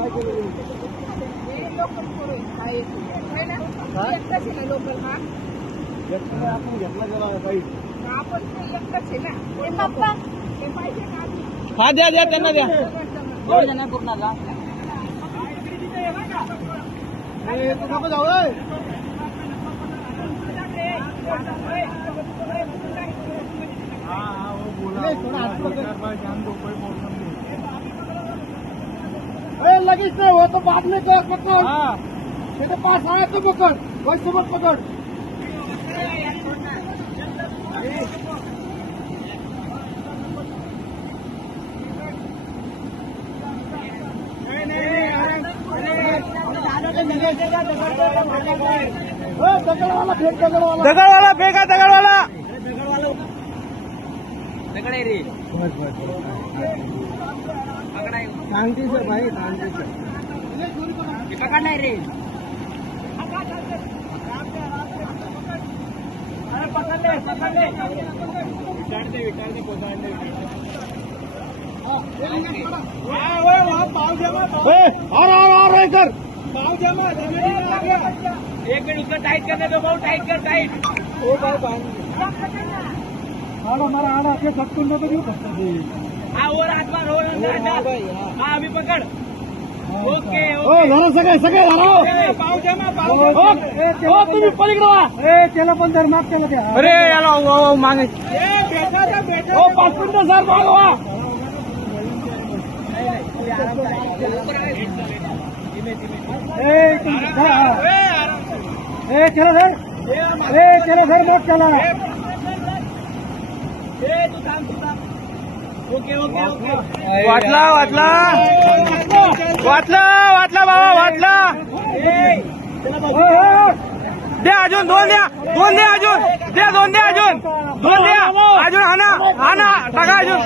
हे लोकल पोरं आहेत, हा एक. है ना? एकटाच आहे ना लोकल हा आपण घेतला गेला पाहिजे आपण ते एकटाच आहे ना ते पप्पा ते पाहिजे ना आधी. हा द्या द्या त्यांना द्या ए, तू नको जाऊ ए. ए, थोडा हात पकड. ए, लगेच नाही हो तो बाद में कर पकड़ तेरे पास आया तो पकड़ वैसे मत पकड़ ए, दगडवाला फेक दगडवाला दगडवाला फेका दगडवाला शांति से भाई शांति से। पकड़ना रे। अरे पकड़ ले पाव जमा और इधर पाव जमा एक मिनट उसका टाइट करने दो बहुत टाइट कर टाइट ओ भाई भाई आड़ा हमारा आड़ा के सत्तू तो नहीं हाँ और हाथ मार और अंदर अंदर हाँ अभी पकड़. ओके धरा सगळे सगळे धरा. ओके पाव जमा पाव हो, हो, तुम्ही पलीकडे वा. ए त्याला पण धर माफ केलं द्या अरे याला मागे. हो पाच मिनिटं सर मागवा ए. ए चला सर ए चला सर माफ चला ओके ओके ओके वाटला वाटला. वाटला वाटला बाबा वाटला. हो, द्या अजून दोन द्या दोन द्या अजून. द्या दोन द्या अजून. दोन द्या. अजून हाना हाना टाका अजून.